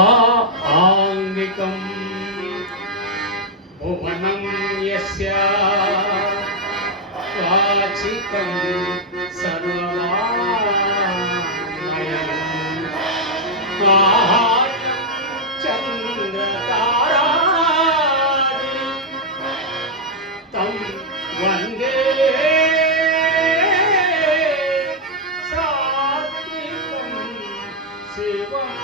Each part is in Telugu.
आंगिकं भुवनं यस्य वाचिकं सर्वमयं आहार्यं चन्द्रतारादि तं वन्दे सात्विकं शिवम्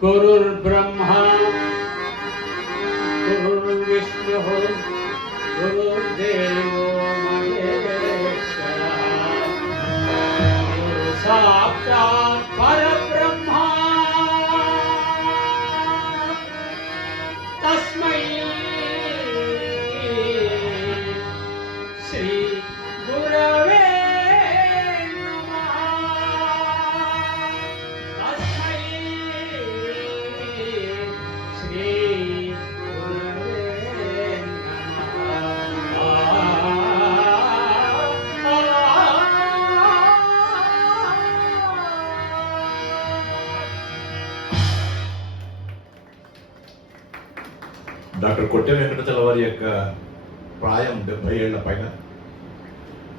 गुरुर्ब्रह्मा गुरुर्विष्णुः गुरुर्देवो महेश्वरः गुरु साक्षात् परब्रह्मा तस्मै श्री गुरवे డాక్టర్ కొట్టె వెంకటాచల వారి యొక్క ప్రాయం 70 ఏళ్ల పైన.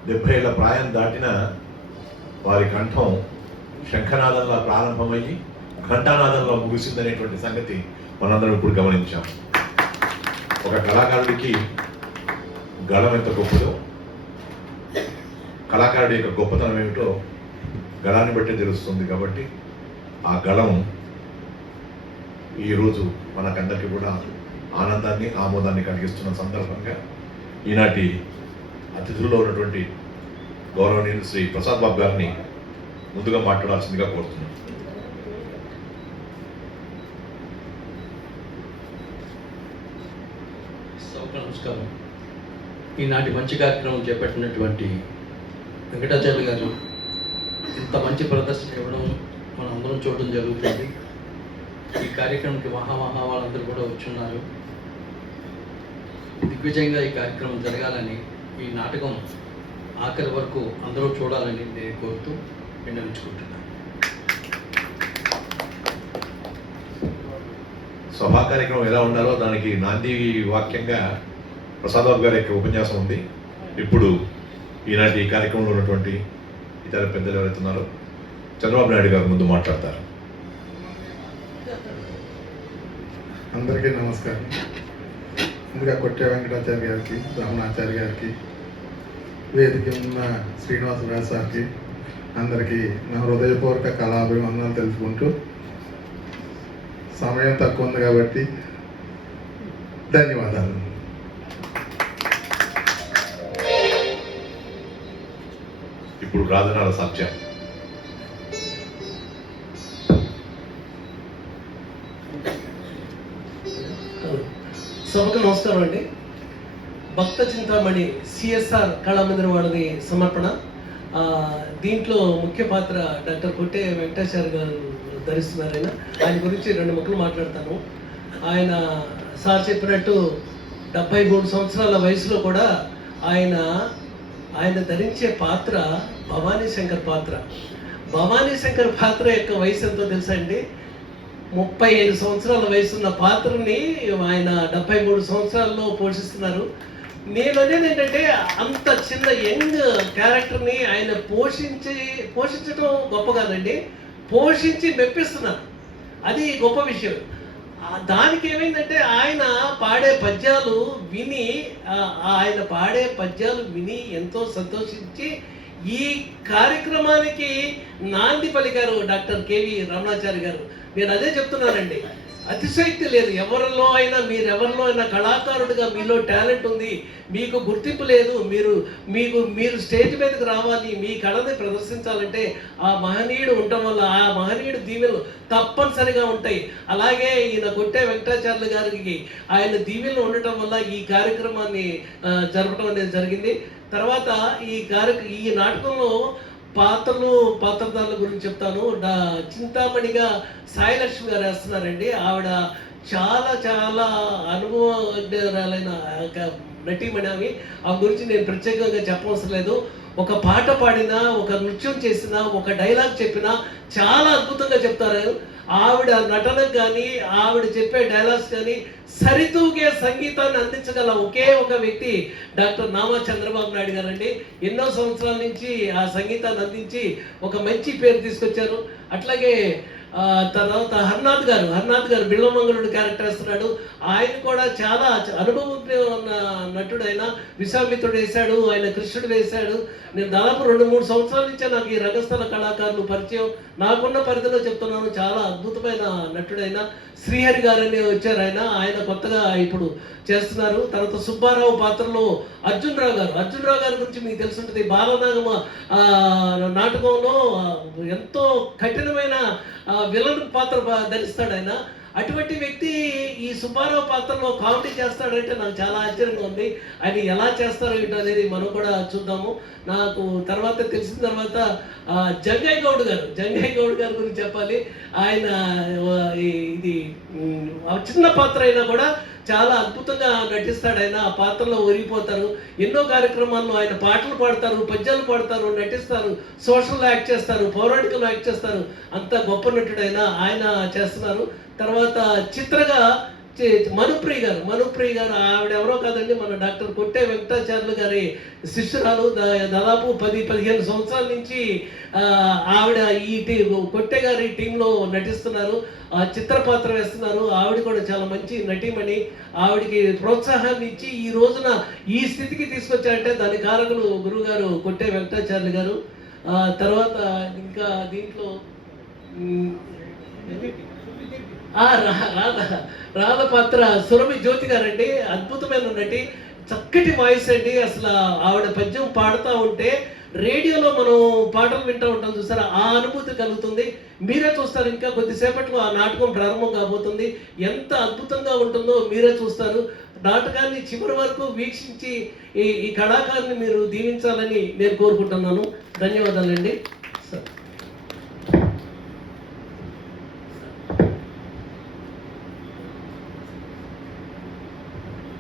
70 ఏళ్ల ప్రాయం దాటిన వారి కంఠం శంఖనాదంలా ప్రారంభమయ్యి ఘంటానాదంలో ముగిసిందనేటువంటి సంగతి మనందరం ఇప్పుడు గమనించాం. ఒక కళాకారుడికి గళం ఎంత గొప్పదో, కళాకారుడి యొక్క గొప్పతనం ఏమిటో గళాన్ని బట్టే తెలుస్తుంది. కాబట్టి ఆ గళం ఈరోజు మనకందరికీ కూడా ఆనందాన్ని ఆమోదాన్ని కలిగిస్తున్న సందర్భంగా ఈనాటి అతిథుల్లో ఉన్నటువంటి గౌరవనీయులు శ్రీ ప్రసాద్ బాబు గారిని ముందుగా మాట్లాడాల్సిందిగా కోరుతున్నాను. నమస్కారం. ఈనాటి మంచి కార్యక్రమం చేపట్టినటువంటి వెంకటాచార్య గారు ఇంత మంచి ప్రదర్శన ఇవ్వడం మనం అందరం చూడడం జరుగుతుంది. ఈ కార్యక్రమంకి వాళ్ళందరూ కూడా వచ్చున్నారు. దిగ్విజయంగా ఈ కార్యక్రమం జరగాలని, ఈ నాటకం ఆఖరి వరకు అందరూ చూడాలని నేను కోరుతూ విన్నవించుకుంటున్నాను. సభా కార్యక్రమం ఎలా ఉండాలో దానికి నాంది వాక్యంగా ప్రసాద్ బాబు గారి యొక్క ఉపన్యాసం ఉంది. ఇప్పుడు ఈనాటి ఈ కార్యక్రమంలో ఉన్నటువంటి ఇతర పెద్దలు ఎవరైతే ఉన్నారో చంద్రబాబు నాయుడు గారు ముందు మాట్లాడతారు. అందరికీ నమస్కారం. ముందుగా కొట్టె వెంకటాచార్య గారికి, రమణాచార్య గారికి, వేదిక ఉన్న శ్రీనివాస వ్యాస్ గారికి అందరికీ నా హృదయపూర్వక కళాభివందనాలు తెలుసుకుంటూ, సమయం తక్కువ ఉంది కాబట్టి ధన్యవాదాలు. ఇప్పుడు రాజనాల సత్యం. సభకు నమస్కారం అండి. భక్త చింతామణి సిఎస్ఆర్ కళామందిరం వాళ్ళది సమర్పణ. దీంట్లో ముఖ్య పాత్ర డాక్టర్ కొట్టె వెంకటాచార్య గారు ధరిస్తున్నారు. ఆయన గురించి 2 ముక్కలు మాట్లాడతాను. ఆయన సార్ చెప్పినట్టు 73 సంవత్సరాల వయసులో కూడా ఆయన ధరించే పాత్ర భవానీ శంకర్ పాత్ర. భవానీ శంకర్ పాత్ర యొక్క వయసు ఎంతో తెలుసా అండి? 35 సంవత్సరాల వయసున్న పాత్రని ఆయన 73 సంవత్సరాల్లో పోషిస్తున్నారు. నేను అనేది ఏంటంటే, అంత చిన్న యంగ్ క్యారెక్టర్ని ఆయన పోషించడం గొప్ప కాదండి, పోషించి మెప్పిస్తున్నారు. అది గొప్ప విషయం. దానికి ఏమైందంటే, ఆయన పాడే పద్యాలు విని ఎంతో సంతోషించి ఈ కార్యక్రమానికి నాంది పలికారు డాక్టర్ కేవి రమణాచారి గారు. నేను అదే చెప్తున్నానండి, అతిశక్తి లేదు. ఎవరిలో అయినా కళాకారుడిగా మీలో టాలెంట్ ఉంది, మీకు గుర్తింపు లేదు, మీరు స్టేజ్ మీదకి రావాలి, మీ కళని ప్రదర్శించాలంటే ఆ మహనీయుడు ఉండటం వల్ల, ఆ మహనీయుడు దీవెనలు తప్పనిసరిగా ఉంటాయి. అలాగే ఈయన కొట్టె వెంకటాచార్యులు గారికి ఆయన దీవెనలు ఉండటం వల్ల ఈ కార్యక్రమాన్ని జరపడం అనేది జరిగింది. తర్వాత ఈ నాటకంలో పాత్రధారుల గురించి చెప్తాను. చింతామణిగా సాయిలక్ష్మి గారు వేస్తున్నారండి. ఆవిడ చాలా చాలా అనుభవజ్ఞరాలైన నటీమణి. ఆమె గురించి నేను ప్రత్యేకంగా చెప్పవలసిన లేదు. ఒక పాట పాడినా, ఒక నృత్యం చేసినా, ఒక డైలాగ్ చెప్పినా చాలా అద్భుతంగా చెప్తారు. ఆవిడ నటనకు కానీ, ఆవిడ చెప్పే డైలాగ్స్ కానీ సరితూగే సంగీతాన్ని అందించగల ఒకే ఒక వ్యక్తి డాక్టర్ నామా చంద్రబాబు నాయుడు గారండి. ఎన్నో సంవత్సరాల నుంచి ఆ సంగీతాన్ని అందించి ఒక మంచి పేరు తీసుకొచ్చారు. అట్లాగే తర్వాత హర్నాథ్ గారు బిళ్ళమంగళుడు క్యారెక్టర్ వేస్తున్నాడు. ఆయన కూడా చాలా అనుభవం ఉన్న నటుడు. ఆయన విశ్వామిత్రుడు వేశాడు, ఆయన కృష్ణుడు వేశాడు. నేను దాదాపు 2-3 సంవత్సరాల నుంచే నాకు ఈ రంగస్థల కళాకారులు పరిచయం. నాకున్న పరిధిలో చెప్తున్నాను, చాలా అద్భుతమైన నటుడైన శ్రీహరి గారని వచ్చారు. ఆయన కొత్తగా ఇప్పుడు చేస్తున్నారు. తర్వాత సుబ్బారావు పాత్రలో అర్జున్ రావు గారి గురించి మీకు తెలుసుంటుంది. బాలనాగమ నాటకంలో ఎంతో కఠినమైన విలన్ పాత్ర ధరిస్తాడు ఆయన. అటువంటి వ్యక్తి ఈ సుబ్బారావు పాత్రలో కామెడీ చేస్తాడంటే నాకు చాలా ఆశ్చర్యంగా ఉంది. ఆయన ఎలా చేస్తారో ఏంటో అనేది మనం కూడా చూద్దాము. నాకు తర్వాత తెలిసిన తర్వాత జంగయ్య గౌడ్ గారి గురించి చెప్పాలి. ఆయన ఇది చిన్న పాత్ర అయినా కూడా చాలా అద్భుతంగా నటిస్తాడు. ఆయన ఆ పాత్రలో ఒరిగిపోతారు. ఎన్నో కార్యక్రమాల్లో ఆయన పాటలు పాడతారు, పద్యాలు పాడతారు, నటిస్తారు, సోషల్ యాక్ట్ చేస్తారు, పౌరాణికలు యాక్ట్ చేస్తారు. అంత గొప్ప నటుడు ఆయన చేస్తున్నారు. తర్వాత చిత్రగా మనుప్రియ గారు ఆవిడ ఎవరో కాదండి, మన డాక్టర్ కొట్టే వెంకటాచార్యులు గారి శిష్యురాలు. దాదాపు 10-15 సంవత్సరాల నుంచి ఆవిడ ఈ కొట్టే గారి టీంలో నటిస్తున్నారు, చిత్ర పాత్ర వేస్తున్నారు. ఆవిడ కూడా చాలా మంచి నటీమణి. ఆవిడికి ప్రోత్సాహాన్ని ఇచ్చి ఈ రోజున ఈ స్థితికి తీసుకొచ్చారంటే దాని కారకులు గురువుగారు కొట్టే వెంకటాచార్యులు గారు. తర్వాత ఇంకా దీంట్లో రాధ పాత్ర సురభి జ్యోతి గారండి. అద్భుతమైన నటి, చక్కటి వాయిస్ అండి. అసలు ఆవిడ పద్యం పాడుతూ ఉంటే రేడియోలో మనం పాటలు వింటూ ఉంటాం చూసారా, ఆ అనుభూతి కలుగుతుంది. మీరే చూస్తారు. ఇంకా కొద్దిసేపట్లో ఆ నాటకం ప్రారంభం కాబోతుంది. ఎంత అద్భుతంగా ఉంటుందో మీరే చూస్తారు. నాటకాన్ని చివరి వరకు వీక్షించి ఈ కళాకారుని మీరు దీవించాలని నేను కోరుకుంటున్నాను. ధన్యవాదాలండి.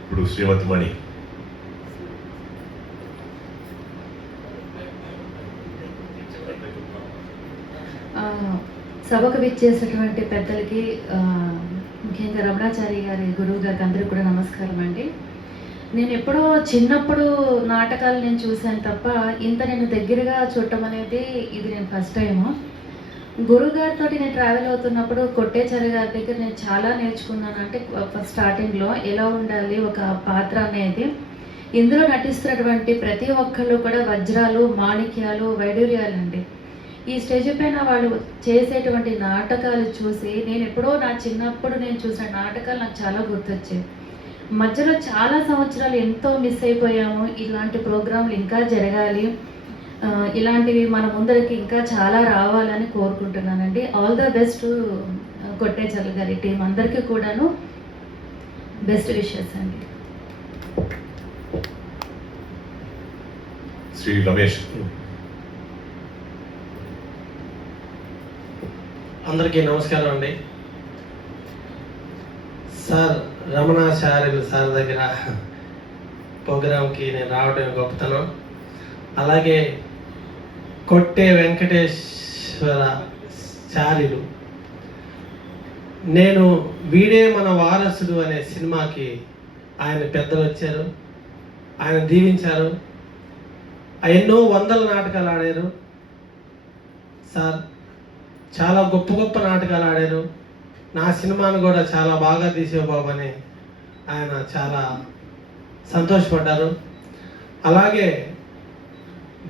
ఇప్పుడు శ్రీమతి మణి. సభకు విచ్చేసినటువంటి పెద్దలకి, ముఖ్యంగా రమణాచారి గారి గురువు గారికి అందరికీ కూడా నమస్కారం అండి. నేను ఎప్పుడో చిన్నప్పుడు నాటకాలు నేను చూశాను తప్ప ఇంత నేను దగ్గరగా చూడటం అనేది ఇది నేను ఫస్ట్ టైము. గురుగారితో నేను ట్రావెల్ అవుతున్నప్పుడు కొట్టేచారి గారి దగ్గర నేను చాలా నేర్చుకున్నాను. అంటే ఫస్ట్ స్టార్టింగ్లో ఎలా ఉండాలి ఒక పాత్ర అనేది. ఇందులో నటిస్తున్నటువంటి ప్రతి ఒక్కళ్ళు కూడా వజ్రాలు, మాణిక్యాలు, వైడూర్యాలు అండి. ఈ స్టేజ్ పైన వాళ్ళు చేసేటువంటి నాటకాలు చూసి నేను ఎప్పుడో నా చిన్నప్పుడు నేను చూసిన నాటకాలు నాకు చాలా గుర్తొచ్చాయి. మధ్యలో చాలా సంవత్సరాలు ఎంతో మిస్ అయిపోయాము. ఇలాంటి ప్రోగ్రాంలు ఇంకా జరగాలి, ఇలాంటివి మన ముందరికి ఇంకా చాలా రావాలని కోరుకుంటున్నానండి. ఆల్ ద బెస్ట్ కొట్టేచర్ల గారి టీం అందరికీ కూడాను బెస్ట్ విషెస్ అండి. శ్రీ రమేష్. అందరికీ నమస్కారం అండి. సార్ రమణాచార్యులు సార్ దగ్గర ప్రోగ్రాంకి నేను రావడం గొప్పతనం. అలాగే కొట్టే వెంకటేశ్వర చార్యులు, నేను వీడే మన వారసుడు అనే సినిమాకి ఆయన పెద్దలు వచ్చారు, ఆయన దీవించారు. ఎన్నో వందల నాటకాలు ఆడారు సార్. చాలా గొప్ప గొప్ప నాటకాలు ఆడారు. నా సినిమాను కూడా చాలా బాగా తీసేవు బాబు అని ఆయన చాలా సంతోషపడ్డారు. అలాగే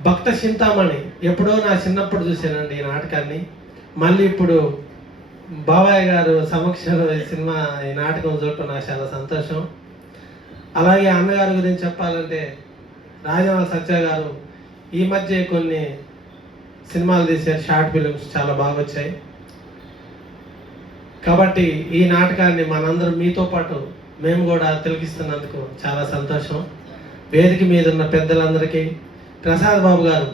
భక్త చింతామణి ఎప్పుడో నా చిన్నప్పుడు చూశానండి ఈ నాటకాన్ని. మళ్ళీ ఇప్పుడు బాబాయ్ గారు సమక్షంలో ఈ నాటకం చూడటం నాకు చాలా సంతోషం. అలాగే అన్నగారి గురించి చెప్పాలంటే రాజనాల సత్య గారు ఈ మధ్య కొన్ని సినిమాలు తీశారు, షార్ట్ ఫిలిమ్స్ చాలా బాగా వచ్చాయి. కాబట్టి ఈ నాటకాన్ని మనందరం మీతో పాటు మేము కూడా తిలకిస్తున్నందుకు చాలా సంతోషం. వేదిక మీద ఉన్న పెద్దలందరికీ, ప్రసాద్ బాబు గారు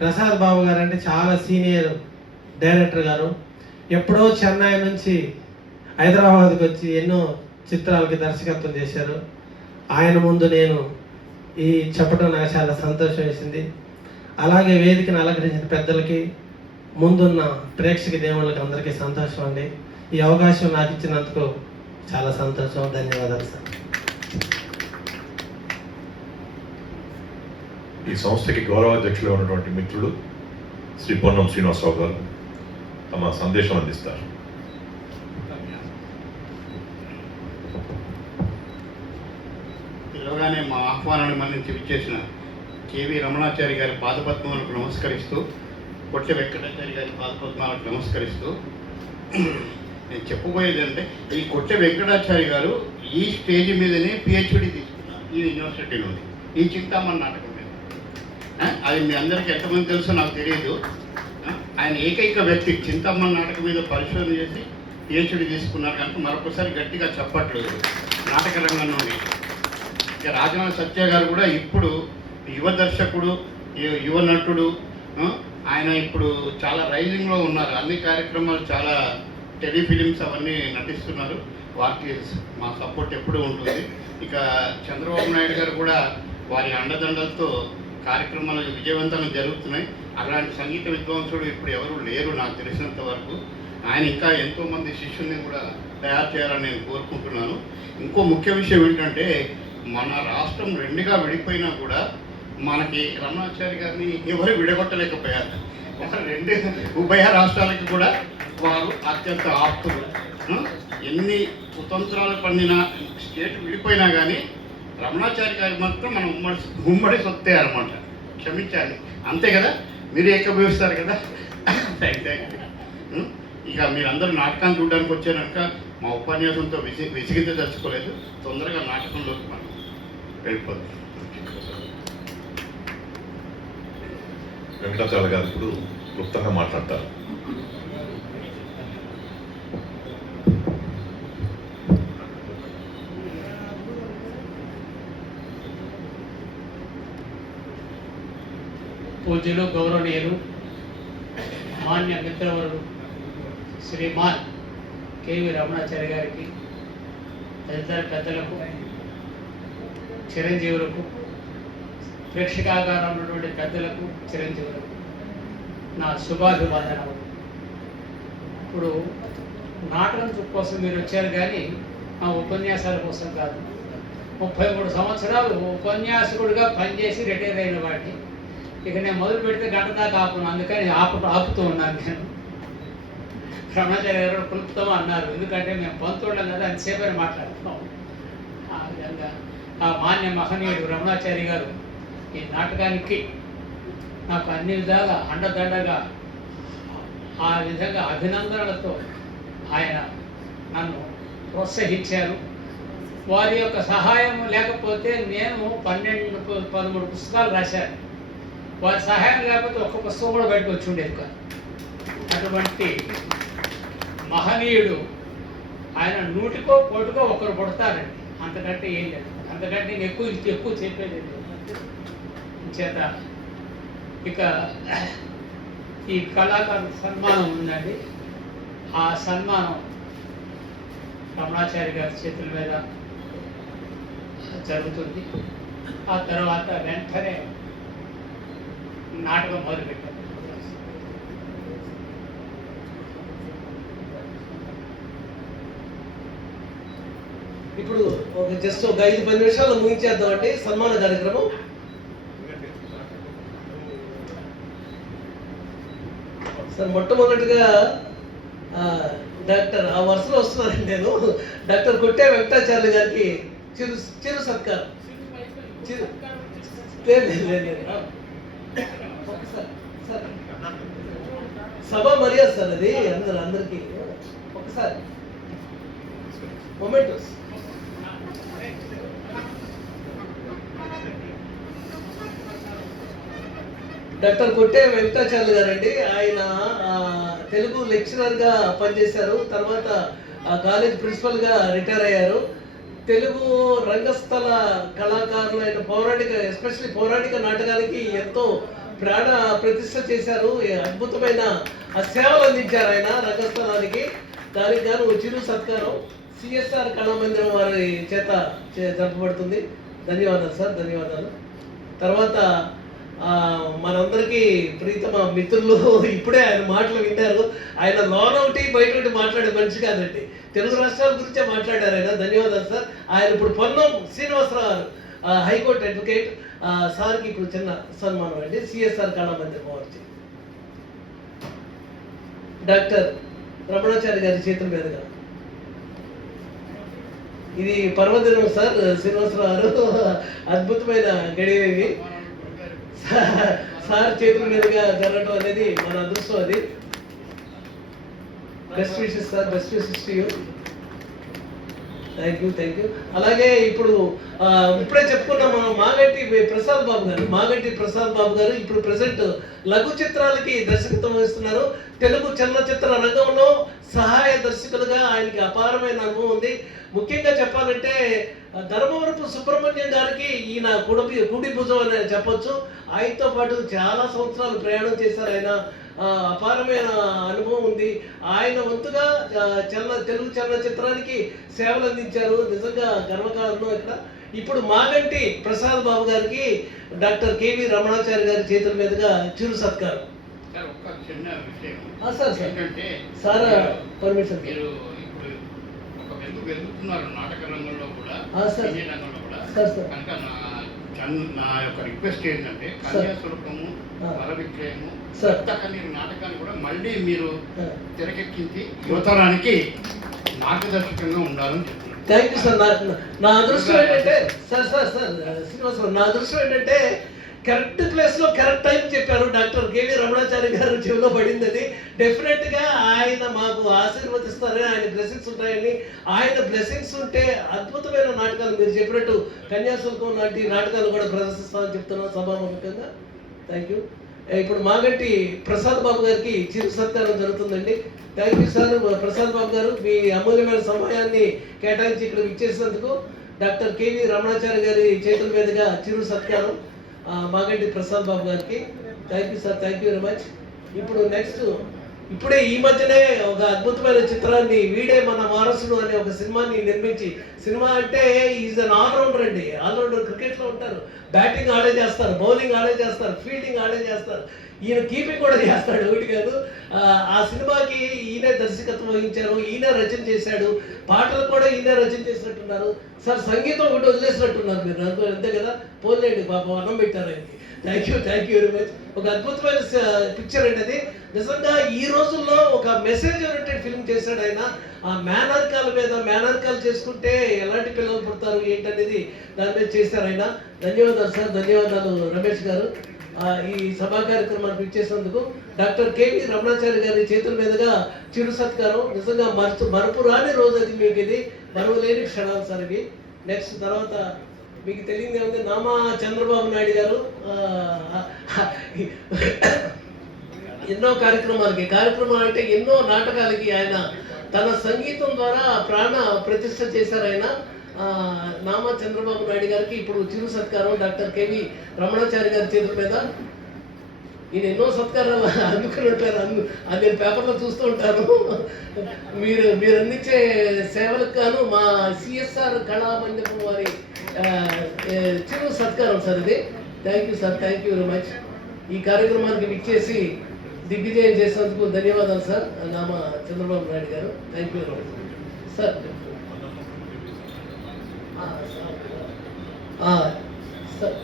ప్రసాద్ బాబు గారు అంటే చాలా సీనియర్ డైరెక్టర్ గారు. ఎప్పుడో చెన్నై నుంచి హైదరాబాద్కి వచ్చి ఎన్నో చిత్రాలకి దర్శకత్వం చేశారు. ఆయన ముందు నేను ఈ చెప్పడం నాకు చాలా సంతోషం వేసింది. అలాగే వేదికను అలంకరించిన పెద్దలకి, ముందున్న ప్రేక్షక దేవుళ్ళకి అందరికీ సంతోషం అండి. ఈ అవకాశం నాకు ఇచ్చినందుకు చాలా సంతోషం. ధన్యవాదాలు సార్. ఈ సంస్థకి గౌరవాధ్యక్షులు ఉన్నటువంటి మిత్రుడు శ్రీ పొన్నం శ్రీనివాసరావు గారు తమ సందేశం అందిస్తారు. పిలవగానే మా ఆహ్వానాన్ని మన్నించి విచ్చేసిన కేవీ రమణాచారి గారి పాదపద్మాలకు నమస్కరిస్తూ, కొట్టె వెంకటాచారి గారి పాదపద్మాలకు నమస్కరిస్తూ నేను చెప్పబోయేది అంటే, ఈ కొట్టె వెంకటాచారి గారు ఈ స్టేజ్ మీదనే పిహెచ్డి తీసుకున్నారు ఈ యూనివర్సిటీ నుండి, ఈ చింతామణి నాటకం మీద. అది మీ అందరికీ ఎంతమంది తెలుసో నాకు తెలియదు. ఆయన ఏకైక వ్యక్తి చింతామణి నాటకం మీద పరిశోధన చేసి పిహెచ్డి తీసుకున్నారు కనుక మరొకసారి గట్టిగా చెప్పట్లేదు నాటక రంగం నుండి. ఇక రాజనాథ సత్య గారు కూడా ఇప్పుడు యువ దర్శకుడు, యువ నటుడు. ఆయన ఇప్పుడు చాలా రైజింగ్లో ఉన్నారు. అన్ని కార్యక్రమాలు, చాలా టెలిఫిలిమ్స్ అవన్నీ నటిస్తున్నారు. వారికి మా సపోర్ట్ ఎప్పుడూ ఉంటుంది. ఇక చంద్రబాబు నాయుడు గారు కూడా వారి అండదండలతో కార్యక్రమాలు విజయవంతంగా జరుగుతున్నాయి. అలాంటి సంగీత విద్వాంసుడు ఇప్పుడు ఎవరు లేరు నాకు తెలిసినంత వరకు. ఆయన ఇంకా ఎంతోమంది శిష్యుల్ని కూడా తయారు చేయాలని నేను కోరుకుంటున్నాను. ఇంకో ముఖ్య విషయం ఏంటంటే, మన రాష్ట్రం రెండుగా విడిపోయినా కూడా మనకి రమణాచారి గారిని ఎవరు విడగొట్టలేకపోయారు. రెండు ఉభయ రాష్ట్రాలకి కూడా వారు అత్యంత ఆప్తులు. ఎన్ని కుతంత్రాలు పండిన స్టేట్ విడిపోయినా కానీ రమణాచారి గారి మాత్రం మనం ఉమ్మడి సొత్తే అనమాట. క్షమించాలి, అంతే కదా, మీరు ఏకీభవిస్తారు కదా. Thank you. ఇక మీరందరూ నాటకాన్ని చూడడానికి వచ్చారనుక మా ఉపన్యాసంతో విసిగించదలుచుకోలేదు. తొందరగా నాటకంలోకి మనం వెళ్ళిపోతాం. వెంకటాచార్య గారు ఇప్పుడు క్లుప్తంగా మాట్లాడతారు. పూజ్యులు, గౌరవనీయులు, మాన్య మిత్రవరుడు శ్రీమాన్ కేవీ రమణాచార్య గారికి, తదితర పెద్దలకు, చిరంజీవులకు, ప్రేక్షకాగారం ఉన్నటువంటి పెద్దలకు, చిరంజీవులకు నా శుభాభివందనలు. ఇప్పుడు నాటకం కోసం మీరు వచ్చారు కానీ నా ఉపన్యాసాల కోసం కాదు. 33 సంవత్సరాలు ఉపన్యాసకుడిగా పనిచేసి రిటైర్ అయిన వాడిని. ఇక నేను మొదలు పెడితే గంట దాకా ఆపును, అందుకని ఆపుతూ ఉన్నాను నేను. రమణాచార్య గారు క్లుప్తం అన్నారు, ఎందుకంటే మేము పంతోళ్ళం కదా, అంతసేపే మాట్లాడుతున్నాం. ఆ విధంగా ఆ మాన్య మహనీయుడు రమణాచారి గారు ఈ నాటకానికి నాకు అన్ని విధాల అండదండగా, ఆ విధంగా అభినందనలతో ఆయన నన్ను ప్రోత్సహించారు. వారి యొక్క సహాయం లేకపోతే నేను 12-13 పుస్తకాలు రాశాను. వారి సహాయం లేకపోతే ఒక్క పుస్తకం కూడా బయటకు వచ్చి ఉండేది కాదు. అటువంటి మహనీయుడు ఆయన, నూటికో కోటికో ఒకరు పుడతారండి, అంతకంటే ఏం లేదు. అంతకంటే ఎక్కువ చెప్పేది చేత ఇక ఈ కళాకారు సన్మానం ఉందండి. ఆ సన్మానం రమణాచారి గారి చేతుల మీద జరుగుతుంది. ఆ తర్వాత వెంటనే నాటకం మొదలుపెట్టారు. ఇప్పుడు జస్ట్ ఒక 5-10 నిమిషాలు ముగించేద్దామండి సన్మాన కార్యక్రమం. సార్, మొట్టమొదటిగా డాక్టర్ ఆ వరుసలో వస్తున్నానండి నేను. డాక్టర్ కొట్టే వెంకటాచార్య గారికి చిరు సత్కారం. సభ మర్యాద సార్ అది, అందరికీ ఒకసారి మొమెంటోస్. డాక్టర్ కొట్టే వెంకటాచార్య గారండి. ఆయన తెలుగు లెక్చరర్గా పనిచేశారు. తర్వాత కాలేజ్ ప్రిన్సిపల్గా రిటైర్ అయ్యారు. తెలుగు రంగస్థల కళాకారులైన ఎస్పెషల్లీ పౌరాణిక నాటకానికి ఎంతో ప్రాణ ప్రతిష్ఠ చేశారు. అద్భుతమైన ఆ సేవలు అందించారు ఆయన రంగస్థలానికి. దానికి గాను చిరు సత్కారం సిఎస్ఆర్ కళామందిరం వారి చేత జరపబడుతుంది. ధన్యవాదాలు సార్, ధన్యవాదాలు. తర్వాత మనందరికీ ప్రీతమ మిత్రులు ఇప్పుడే ఆయన మాటలు విన్నారు. ఆయన లోన్ ఒకటి బయట ఒకటి మాట్లాడే మనిషి కాదండి, తెలుగు రాష్ట్రాల గురించే మాట్లాడారు ఆయన. ధన్యవాదాలు సార్. ఆయన ఇప్పుడు పొన్నం శ్రీనివాసరావు గారు హైకోర్టు అడ్వకేట్ సార్కి ఇప్పుడు చిన్న సన్మానం అండి. సిఎస్ఆర్ కళామందిరం వారి డాక్టర్ రమణాచారి గారి చేతుల మీదుగా ఇది పర్వదినం సార్. శ్రీనివాసరావు గారు అద్భుతమైన గడియ ఇది సార్ చేతుల మీదుగా జరగడం అనేది మన అదృష్టం. అది best wishes sir, best wishes to you. Thank you. అలాగే ఇప్పుడు ఇప్పుడే చెప్పుకున్నాం మనం మాగంటి ప్రసాద్ బాబు గారు ఇప్పుడు ప్రెసెంట్ లఘు చిత్రాలకి దర్శకత్వం వహిస్తున్నారు. తెలుగు చలనచిత్ర రంగంలో సహాయ దర్శకులుగా ఆయనకి అపారమైన అనుభవం ఉంది. ముఖ్యంగా చెప్పాలంటే ధర్మవరపు సుబ్రహ్మణ్యం గారికి ఈయన కుడి భుజం అని చెప్పొచ్చు. ఆయనతో పాటు చాలా సంవత్సరాలు ప్రయాణం చేశారు ఆయన. అపారమైన అనుభవం ఉంది. ఆయన వంతుగా తెలుగు చలనచిత్రానికి సేవలు అందించారు. నిజంగా గర్వకారణం ఇక్కడ. ఇప్పుడు మాగంటి ప్రసాద్ బాబు గారికి డాక్టర్ కేవి రమణాచారి గారి చేతుల మీదుగా చిరు సత్కారం. ఒక చిన్న విషయం ఏంటంటే సార్ పర్మిషన్, మీరు ఇప్పుడు ఒక వెళ్తున్నారు నాటక రంగంలో కూడా, సినీ రంగంలో కూడా. కనుక నా యొక్క రిక్వెస్ట్ ఏంటంటే కన్యాశుల్కము, వరవిక్రయము, సప్తకన్యల నాటకాన్ని కూడా మళ్ళీ మీరు తెరకెక్కించి యువతరానికి మార్గదర్శకంగా ఉండాలని చెప్తున్నారు. Thank you sir. నా అదృష్టం ఏంటంటే సార్ శ్రీనివాసరావు, నా అదృష్టం ఏంటంటే కరెక్ట్ ప్లేస్ లో కరెక్ట్ టైం చెప్పారు. డాక్టర్ కేవీ రమణాచారి గారు చెవిలో పడింది. అది డెఫినెట్ గా ఆయన మాకు ఆశీర్వదిస్తారని, ఆయన బ్లెస్సింగ్స్ ఉంటాయని. ఆయన బ్లెస్సింగ్స్ ఉంటే అద్భుతమైన నాటకాలు మీరు చెప్పినట్టు కన్యాశుల్కం లాంటి నాటకాలు కూడా ప్రదర్శిస్తామని చెప్తున్నాను సభాముఖంగా. Thank you. ఇప్పుడు మాగంటి ప్రసాద్ బాబు గారికి చిరు సత్కారం జరుగుతుందండి. Thank you sir. Prasad Babu garu మీ అమూల్యమైన సమయాన్ని కేటాయించి ఇక్కడ ఇచ్చేసినందుకు డాక్టర్ కేవీ రమణాచారి గారి చేతుల మీదుగా చిరు సత్కారం మాగంటి ప్రసాద్ బాబు గారికి. Thank you sir, thank you very much. ఇప్పుడు నెక్స్ట్ ఇప్పుడే ఈ మధ్యనే ఒక అద్భుతమైన చిత్రాన్ని వీడే మన వారసుడు అనే ఒక సినిమాని నిర్మించి, సినిమా అంటే ఈజ్ అన్ ఆల్రౌండర్ అండి. ఆల్రౌండర్ క్రికెట్లో ఉంటారు, బ్యాటింగ్ ఆడే చేస్తారు, బౌలింగ్ ఆడే చేస్తారు, ఫీల్డింగ్ ఆడే చేస్తారు, ఈయన కీపింగ్ కూడా చేస్తాడు. ఒకటి కాదు, ఆ సినిమాకి ఈయనే దర్శకత్వం వహించారు, ఈయన రచన చేశాడు, పాటలు కూడా ఈయన రచన చేసినట్టున్నారు సార్. సంగీతం ఒకటి వదిలేసినట్టున్నారు మీరు, నాకు అంతే కదా. పోలేండి పాపం, అన్నం పెట్టారు ఆయనకి. Thank you very much. ఒక అద్భుతమైన పిక్చర్ అండి అది. నిజంగా ఈ రోజుల్లో ఒక మెసేజ్ ఓరియంటెడ్ ఫిల్మ్ చేశాడు ఆయన. ఆ మేనర్కాల మీద, మేనర్కాలు చేసుకుంటే ఎలాంటి పిల్లలు పుడతారు ఏంటనేది దాని మీద చేశారు ఆయన. ధన్యవాదాలు సార్, ధన్యవాదాలు రమేష్ గారు. ఈ సభా కార్యక్రమానికి ఇచ్చేసినందుకు డాక్టర్ కేవీ రమణాచారి గారి చేతుల మీదుగా చిరు సత్కారం. నిజంగా మరపురాని రోజు అది మీకు, ఇది మరువలేని క్షణాలు సార్ ఇవి. నెక్స్ట్ తర్వాత మీకు తెలియదు ఏముంది, నామా చంద్రబాబు నాయుడు గారు ఎన్నో కార్యక్రమాలు అంటే ఎన్నో నాటకాలకి ఆయన తన సంగీతం ద్వారా ప్రాణ ప్రతిష్ఠ చేశారు ఆయన. నామా చంద్రబాబు నాయుడు గారికి ఇప్పుడు చిరు సత్కారం డాక్టర్ కేవీ రమణాచారి గారి చేతుల మీద. ఈయన ఎన్నో సత్కారాలు అందుకుని ఉంటారు, అది నేను పేపర్లో చూస్తూ ఉంటాను. మీరు అందించే సేవలకు గాను మా సిఎస్ఆర్ కళామందిరం వారి చిరు సత్కారం సార్ ఇది. Thank you sir, thank you very much. ఈ కార్యక్రమానికి విచ్చేసి దిగ్విజయం చేసినందుకు ధన్యవాదాలు సార్, నామా చంద్రబాబు నాయుడు గారు. Thank you very much sir. Sir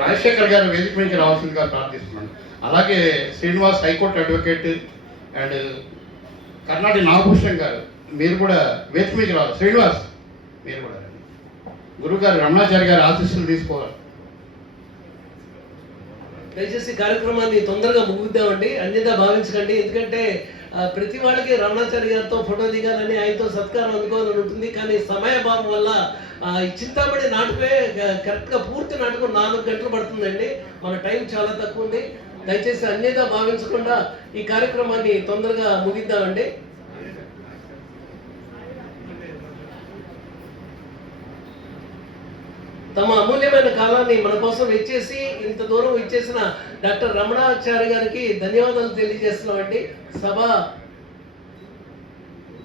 Rajasekhar గారు వేదిక నుంచి రావాల్సిందిగా ప్రార్థిస్తున్నాను. అలాగే Srinivas high court advocate and Karnati Nagabhushan గారు, మీరు కూడా వేదిక మీద రావాలి. శ్రీనివాస్ మీరు కూడా గురువు గారు రమణాచారి గారి ఆశీస్సులు తీసుకోవాలి. దయచేసి కార్యక్రమాన్ని తొందరగా ముగిద్దామండి, అన్యదా భావించకండి. ఎందుకంటే ప్రతి వాళ్ళకి రమణాచారి గారితో ఫోటో దిగాలని, ఆయనతో సత్కారం అందుకోవాలని ఉంటుంది. కానీ సమయభావం వల్ల ఈ చింతామణి నాటకమే కరెక్ట్గా పూర్తి నాటకం 4 గంటలు పడుతుందండి. మన టైం చాలా తక్కువ ఉంది. దయచేసి అన్యదా భావించకుండా ఈ కార్యక్రమాన్ని తొందరగా ముగిద్దామండి. తమ అమూల్యమైన కాలాన్ని మన కోసం ఇచ్చేసి ఇంత దూరం ఇచ్చేసిన డాక్టర్ రమణాచారి గారికి ధన్యవాదాలు తెలియజేస్తున్నామండి.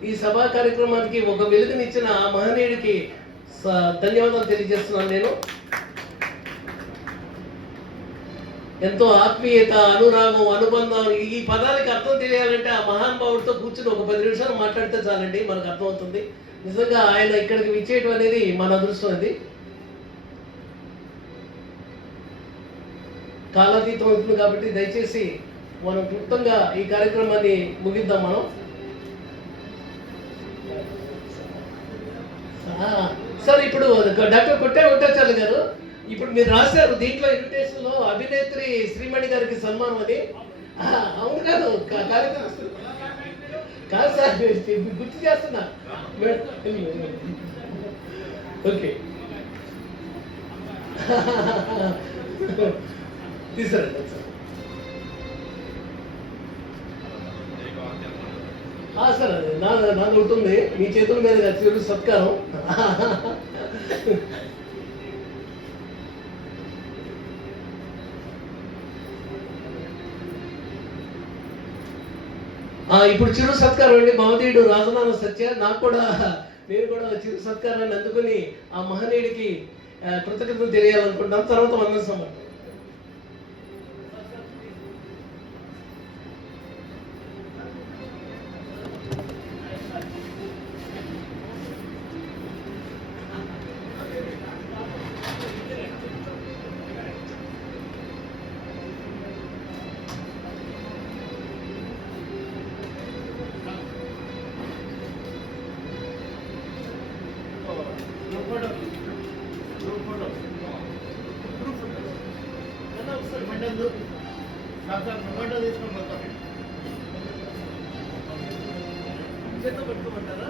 ఈ సభా కార్యక్రమానికి ఒక వెలుగునిచ్చిన ఆ మహనీయుడికి ధన్యవాదాలు తెలియజేస్తున్నాను. నేను ఎంతో ఆత్మీయత, అనురాగం, అనుబంధం, ఈ పదాలకి అర్థం తెలియాలంటే ఆ మహానుభావుడితో కూర్చుని ఒక 10 నిమిషాలు మాట్లాడితే చాలండి, మనకు అర్థమవుతుంది. నిజంగా ఆయన ఇక్కడికి విచ్చేయటం అనేది మన అదృష్టం. అది కాలాతీతం అవుతుంది కాబట్టి దయచేసి మనం క్లుప్తంగా ఈ కార్యక్రమాన్ని ముగిద్దాం. మనం సార్ ఇప్పుడు డాక్టర్ కొట్టే వెంకటాచార్య గారు, ఇప్పుడు మీరు రాశారు దీంట్లో ఇన్విటేషన్ లో అభినేత్రి శ్రీమణి గారికి సన్మానం అని. అవును కాదు, కార్యక్రమం కాదు సార్, గుర్తు చేస్తున్నా. ఓకే తీసుకురండి సార్. సార్ అది నాకు ఉంటుంది, మీ చేతుల మీద చిరు సత్కారం. ఇప్పుడు చిరు సత్కారం అండి. భవదీయుడు రాజనామ సత్య, నేను కూడా చిరు సత్కారాన్ని అందుకుని ఆ మహనీయుడికి కృతజ్ఞతలు తెలియాలనుకుంటాను. తర్వాత వందన సమర్థం. పెట్టుకోమంటారా?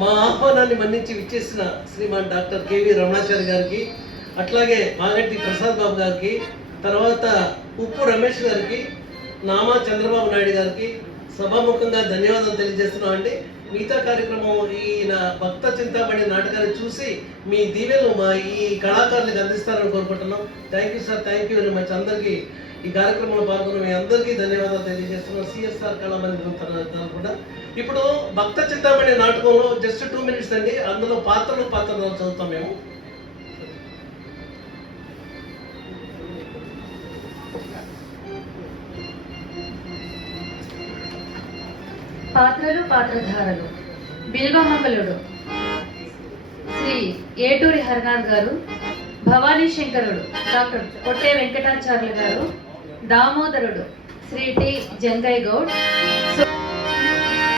మా ఆహ్వానాన్ని మన్నించి విచ్చేసిన శ్రీమాన్ డాక్టర్ కేవీ రమణాచారి గారికి, అట్లాగే మాగంటి ప్రసాద్ బాబు గారికి, తర్వాత ఉప్పు రమేష్ గారికి, నామా చంద్రబాబు నాయుడు గారికి సభాముఖంగా ధన్యవాదాలు తెలియజేస్తున్నామండి. మిగతా కార్యక్రమం ఈయన భక్త చింతామణి నాటకాన్ని చూసి మీ దీవెనలు మా ఈ కళాకారులకు అందిస్తారని కోరుకుంటున్నాం. Thank you sir, thank you very much. అందరికీ ఈ కార్యక్రమంలో పాల్గొన్న మీ అందరికీ ధన్యవాదాలు తెలియజేస్తున్నాం. సిఎస్ఆర్ కళామందిరం తరపున ఇప్పుడు భక్త చింతామణి నాటకంలో జస్ట్ 2 minutes అండి. అందులో పాత్రలు చదువుతాం మేము. పాత్రలు పాత్రధారలు: బిల్వమంగళుడు శ్రీ ఏటూరి హరినాథ్ గారు, భవానీ శంకరుడు డాక్టర్ కొట్టే వెంకటాచార్యులు గారు, దామోదరుడు శ్రీ టి జంగయ్య గౌడ్.